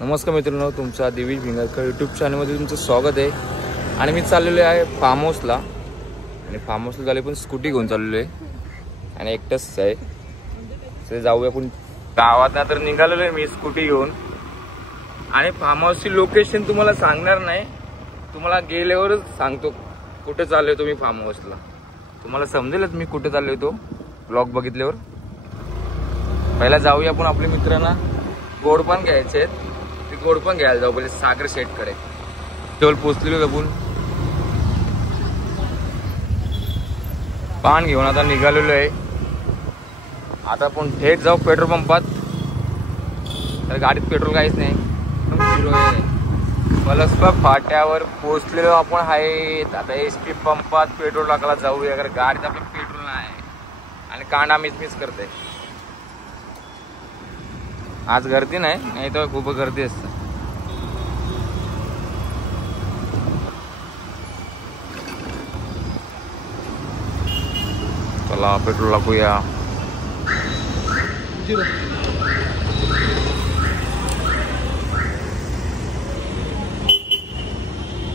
नमस्कार मित्रांनो, तुमचा देवी भिंगरकर यूट्यूब चॅनलमध्ये तुमचं स्वागत आहे. आणि मी चाललेलो आहे फार्म हाऊसला. आणि फार्म हाऊसला झाले पण स्कूटी घेऊन चाललेलो आहे आणि एकटंच आहे. तर जाऊया आपण गावात. तर निघालेलो आहे मी स्कूटी घेऊन. आणि फार्म हाऊसची लोकेशन तुम्हाला सांगणार नाही, तुम्हाला गेल्यावरच सांगतो कुठे चाललोय तुम्ही फार्म हाऊसला. तुम्हाला समजेलच मी कुठे चाललोय तो ब्लॉग बघितल्यावर. पहिला जाऊया आपण आपल्या मित्रांना गोड पण घ्यायचे आहेत. ते गोड पण घ्यायला जाऊ पहिले सागर शेटकडे. तेवढं पोचलेलो आपण पान घेऊन आता निघालेलो आहे. आता आपण थेट जाऊ पेट्रोल पंपात. तर गाडीत पेट्रोल काहीच नाही, पलसपा फाट्यावर पोचलेलो आपण आहेत. आता SP पंपात पेट्रोल टाकायला जाऊया, कारण गाडीत आपलं पेट्रोल नाही आणि कांदा मिस करते. आज गर्दी नाही तर खूप गर्दी असते. चला पेट्रोल टाकूया.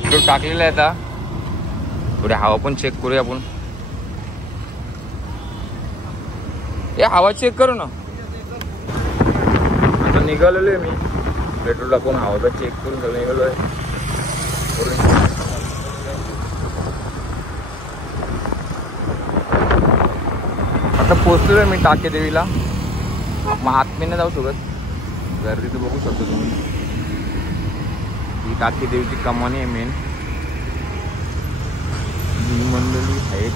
पेट्रोल टाकलेलं आहे. आता थोडी हवा पण चेक करूया आपण. हे हवा चेक करू ना. आता निघालेलो आहे मी पेट्रोल टाकून. हवा चेक करून सगळं निघालो आहे. आता पोचलेलो आहे मी टाके देवीला. महात्म्याने जाऊ शकत, गर्दी तर बघू शकतो तुम्ही. ही टाके देवीची कमानी आहे मेन. मंडळी आहे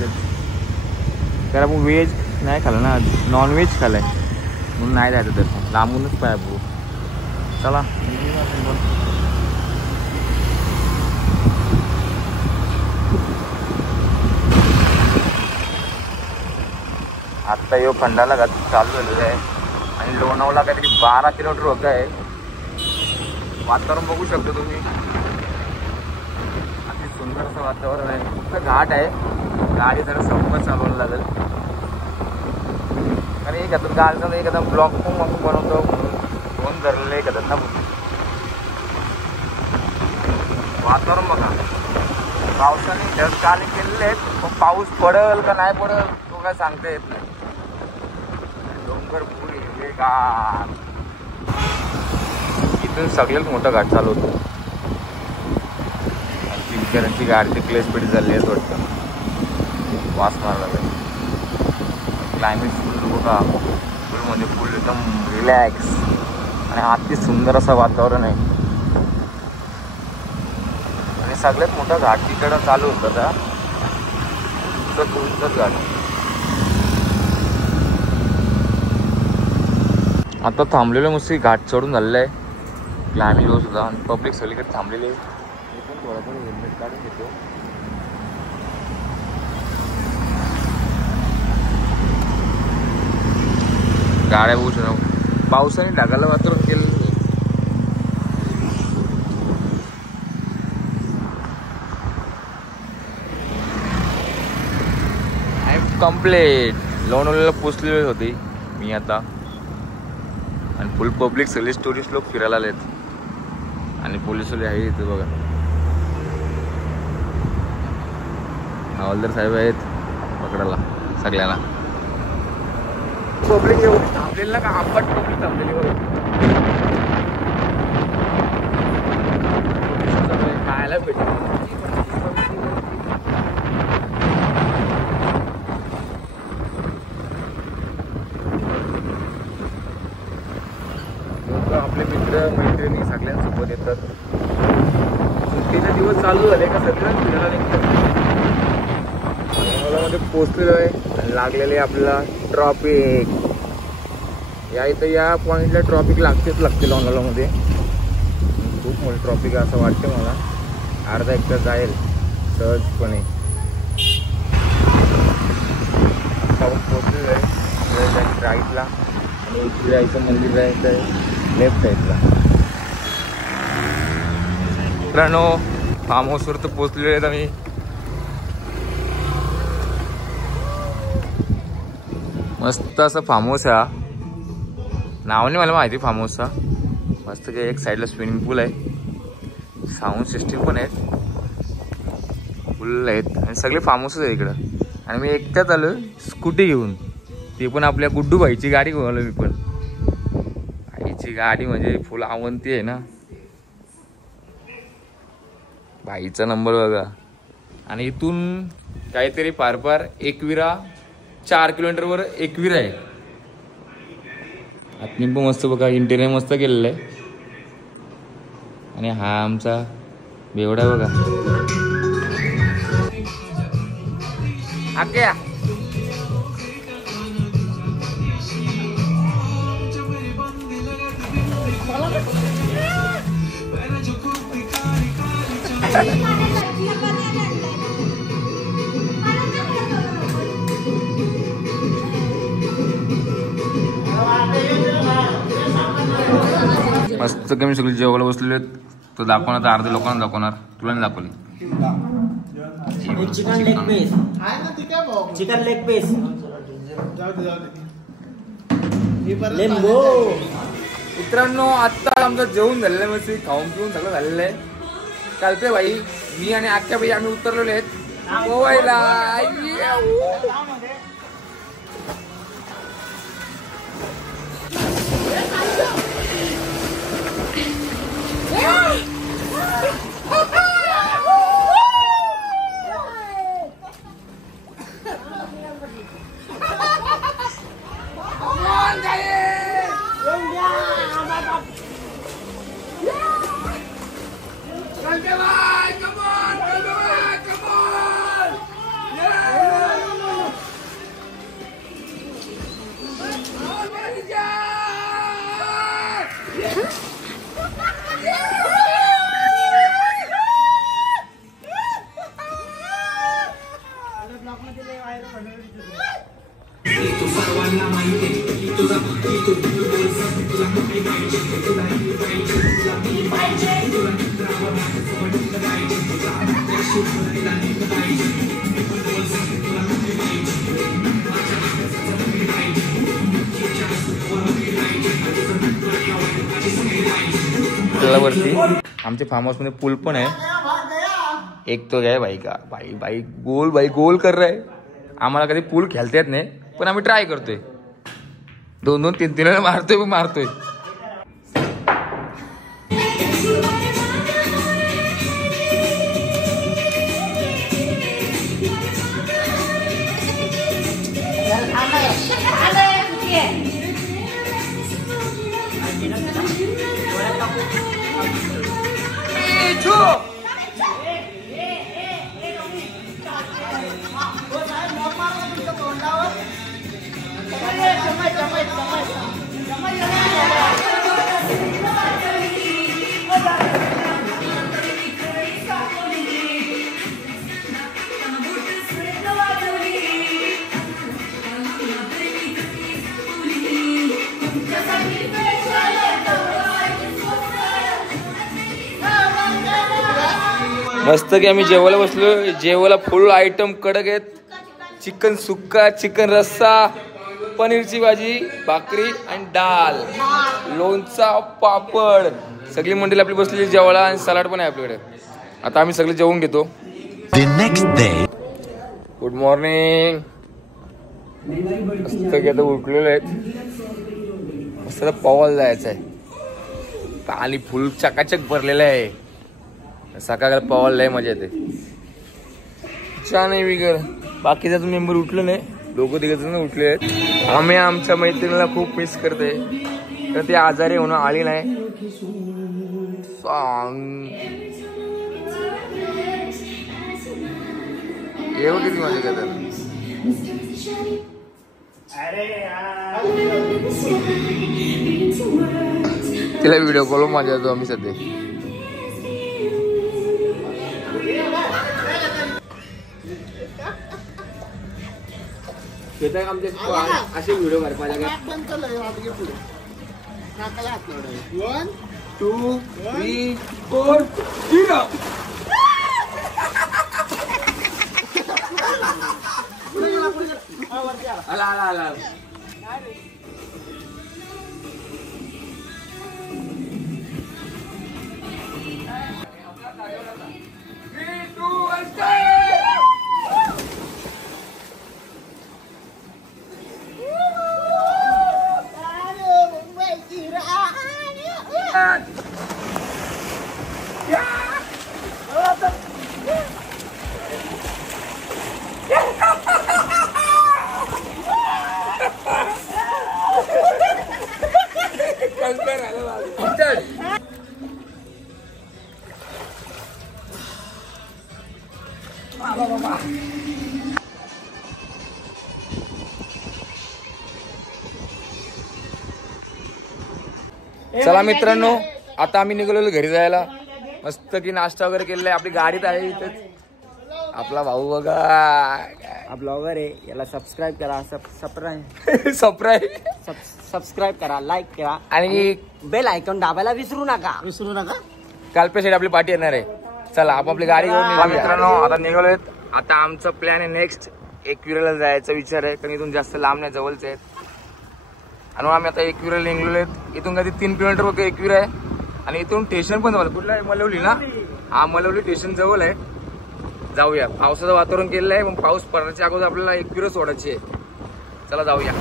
तर आपण व्हेज नाही खाल्लं ना, नॉनव्हेज खाल्लंय म्हणून नाही जायचं. तर लांबूनच पाय बघू. चला आत्ता यो खंडाला चालू झालेलं आहे. आणि लोणावळा काहीतरी 12 किलोमीटर होत आहे. वातावरण बघू शकतो तुम्ही, अति सुंदर असं वातावरण आहे. फक्त घाट आहे, गाडी जरा संपर्क चालवायला लागेल. आणि एखादं गाडीचा एखादा ब्लॉक पण आपण बनवतो, फोन धरलेलं एखादा ना. वातावरण बघा, पावसाने ढग काले केलेले आहेत, पण पाऊस पडेल का नाही पडेल तो काय सांगता येत नाही. डोंगर पुरी हिरवेगार. इथून सगळ्यात मोठा घाट चालू होतो. विचारांची गाडीची क्लेस पेटी झाली आहे वाटतं. वास मारला लागेल. क्लायमेट फुल बघा, फुलमध्ये फुल एकदम रिलॅक्स आणि अति सुंदर असं वातावरण आहे. आणि सगळ्यात मोठा घाट तिकडं चालू होता. उंचच घाट. आता थांबलेलं मस्त घाट चढून झालेलं आहे. क्लायमेट रोज सुद्धा आणि पब्लिक सगळीकडे थांबलेले. मी पण थोडा हेल्मेट काढून घेतो. गाड्या बघू शकतो. पावसाने ढगाला वातावरण केलेलं नाही. I am complete. लोणावळ्याला पोचलेले होते मी आता. आणि फुल पब्लिक सगळे टुरिस्ट लोक फिरायला आलेत. आणि पोलीस वाले आहे इथे बघा. हवालदार साहेब आहेत पकडायला सगळ्याला. पब्लिक एवढी थांबलेली ना, का आंबट पब्लिक थांबलेली बघा. खायला भेटेल. आपले मित्र मैत्रिणी सगळ्यांसोबत येतात. सुट्टीचे दिवस चालू झाले का सगळं फिरायला निघतात. लोणावळ्यामध्ये पोचलेलो आहे आणि लागलेले आपल्याला ट्रॉफिक. या इथं या पॉईंटला ट्रॉफिक लागते लोणावळ्यामध्ये. खूप मोठी ट्रॉफिक आहे असं वाटतं मला. अर्धा 1 तास जाईल सहजपणे. आपण पोचलेलो आहे राईटला आणि जायचं मंदिर आहे लेफ्ट साईडला. मित्रांनो फार्म हाऊसवर तर पोचलेले आहेत आम्ही. मस्त असं फार्म हाऊस आहे. नाव नाही मला माहिती फार्म हाऊसचा. मस्त काय एक साईडला स्विमिंग पूल आहे, साऊंड सिस्टीम पण आहेत, फुल आहेत आणि सगळे फार्म हाऊसच आहे इकडं. आणि मी एकट्याच आलो स्कूटी घेऊन, ते पण आपल्या गुड्डू भाईची गाडी घेऊन आलो मी पण. भाईची गाडी म्हणजे फुल आवंती आहे ना, भाईचा नंबर बघा. आणि इथून काहीतरी पार पार एकविरा 4 किलोमीटरवर एकविरा आहे. आतनी पण मस्त बघा, इंटेरियर मस्त केलेलं आहे. आणि हा आमचा बेवडा बघा. आक्या मस्त कमी सगळी जेवायला बसलेले आहेत. तो दाखवणार तर अर्ध्या लोकांना दाखवणार, तुला नाही दाखवली. Chicken leg piece, chicken leg piece, लिंबू. मित्रांनो आता आमचं जेवण झालेलं आहे, मस्त खाऊन पिऊन सगळं झालेलं आहे. कालते भाई, मी आणि आख्या भाई आम्ही उतरलेले आहेत गोव्याला. वरती आमच्या फार्म हाऊस मध्ये पूल पण आहे. एक तो आहे भाई का भाई भाई गोल कर रहा है. आम्हाला कधी पूल खेळता येत नाही, पण आम्ही ट्राय करतोय. 2-2, 3-3 मारतोय. मस्त की आम्ही जेवायला बसलो. जेवायला फुल आयटम कडक आहेत. चिकन सुक्का, चिकन रस्सा, पनीरची भाजी, भाकरी आणि डाल, लोणचा, पापड. सगळी मंडळी आपली बसलेली जेवायला आणि सलाड पण आहे आपल्याकडे. आता आम्ही सगळे जेवून घेतो. Good morning. मस्त की आता उठलेले आहेत. मस्त पवायला जायचं आहे. पाणी फुल चकाचक भरलेलं आहे. सकाळला पवायला लय मजा येते. छान आहे विगर. बाकीचा मेंबर उठले नाही, दोघं तिघं उठले आहेत. आम्ही आमच्या मैत्रिणीला खूप मिस करते, तर ते आजारी होणं आली नाही. येऊ किती मजा करतात. तिला व्हिडिओ कॉल मजा येतो आम्ही सध्या. असे व्हिडिओ करपाला 1 2 3 4 आला चला मित्रांनो, आता आम्ही निघालो घरी जायला. मस्त की नाश्ता वगैरे केलेला आहे. आपली गाडीत आहे इथेच. आपला भाऊ बघा हा ब्लॉगर आहे, याला सबस्क्राईब करा. सबस्क्राईब करा, लाईक करा आणि बेल आयकॉन दाबायला विसरू नका. कालपेक्षा आपली पार्टी येणार आहे. चला आपली गाडी घेऊन निघूया. मित्रांनो आता निघालोय. आता आमचा प्लॅन आहे नेक्स्ट एकविराला जायचा विचार आहे, कारण इथून जास्त लांब नाही, जवळच आहेत. आणि आम्ही आता एकविराला निघलेलो आहेत. इथून कधी 3 किलोमीटर होते एकविरा आहे. आणि इथून स्टेशन पण जवळ. कुठलं आहे? मलवली ना. हा मलवली स्टेशन जवळ आहे. जाऊया. पावसाचं वातावरण केलेलं आहे, पण पाऊस पडण्याच्या अगोदर आपल्याला एकविरा सोडायची आहे. चला जाऊया.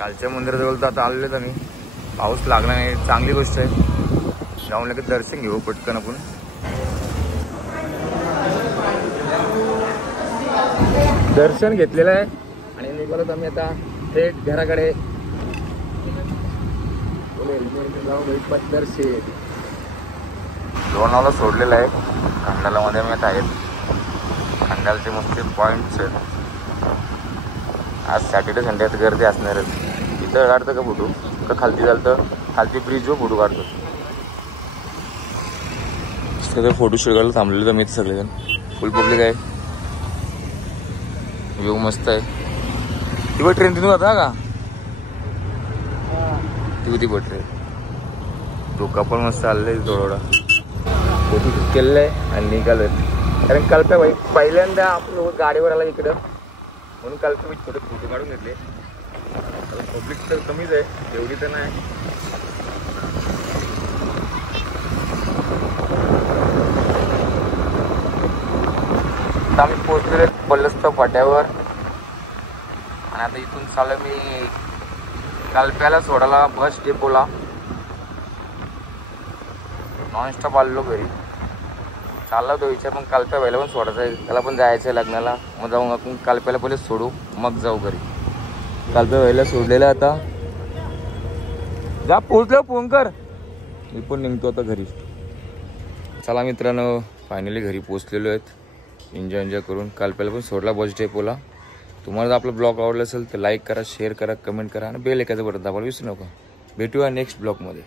कालच्या मंदिराजवळ तर आता आलेलो आम्ही. पाऊस लागला नाही, चांगली गोष्ट आहे. जाऊन लगेच दर्शन घेऊ पटकन आपण. दर्शन घेतलेलं आहे आणि निघालो आम्ही आता थेट घराकडे. लोणावळा सोडलेलं आहे. खंडालामध्ये आम्ही आता आहेत. खंडालचे मस्त पॉइंट्स आहेत. आज सॅटर्डे संडे गर्दी असणारच. इथं काढतं का फोटो का खालती चालतं? खालती ब्रिजवर फोटो काढतो. सगळे फोटो शूट करायला थांबलेले तर मी सगळेजण. फुल पब्लिक आहे. व्ह्यू मस्त आहे. ती ट्रेन तिथून जाता का? ती ट्रेन. धोका पण मस्त चाललंय. थोडा फोटो शूट केलेलं आहे आणि निघालोय. कारण कल्प्या भाई पहिल्यांदा आपलं गाडीवर आला इकडं, म्हणून कल्प्या मी छोटे फोटो काढून घेतले. पब्लिक तर कमीच आहे, एवढी तर नाही. आता आम्ही पोहोचलेलो पल्लस्थ फाट्यावर. आणि आता इथून चालू मी कल्प्याला सोडायला बस डेपोला. नॉनस्टॉप आलेलो घरी. चालला होतो विचार, पण कल्प्या व्हायला पण सोडायचं आहे. त्याला पण जायचं आहे लग्नाला. मग जाऊन आपण कल्प्याला पहिले सोडू, मग जाऊ घरी. कल्प्या व्हायला सोडलेलं आता. जा पोहोचलो, फोन कर. मी पण निघतो आता घरी. चला मित्रांनो, फायनली घरी पोहोचलेलो आहेत. एन्जॉय करून कल्प्याला पण सोडला बस डेपोला. तुम्हाला जर आपला ब्लॉग आवडला असेल तर लाईक करा, शेअर करा, कमेंट करा आणि बेल आयकॉनचं बटन दाबायला विसरू नका. भेटूया नेक्स्ट ब्लॉगमध्ये.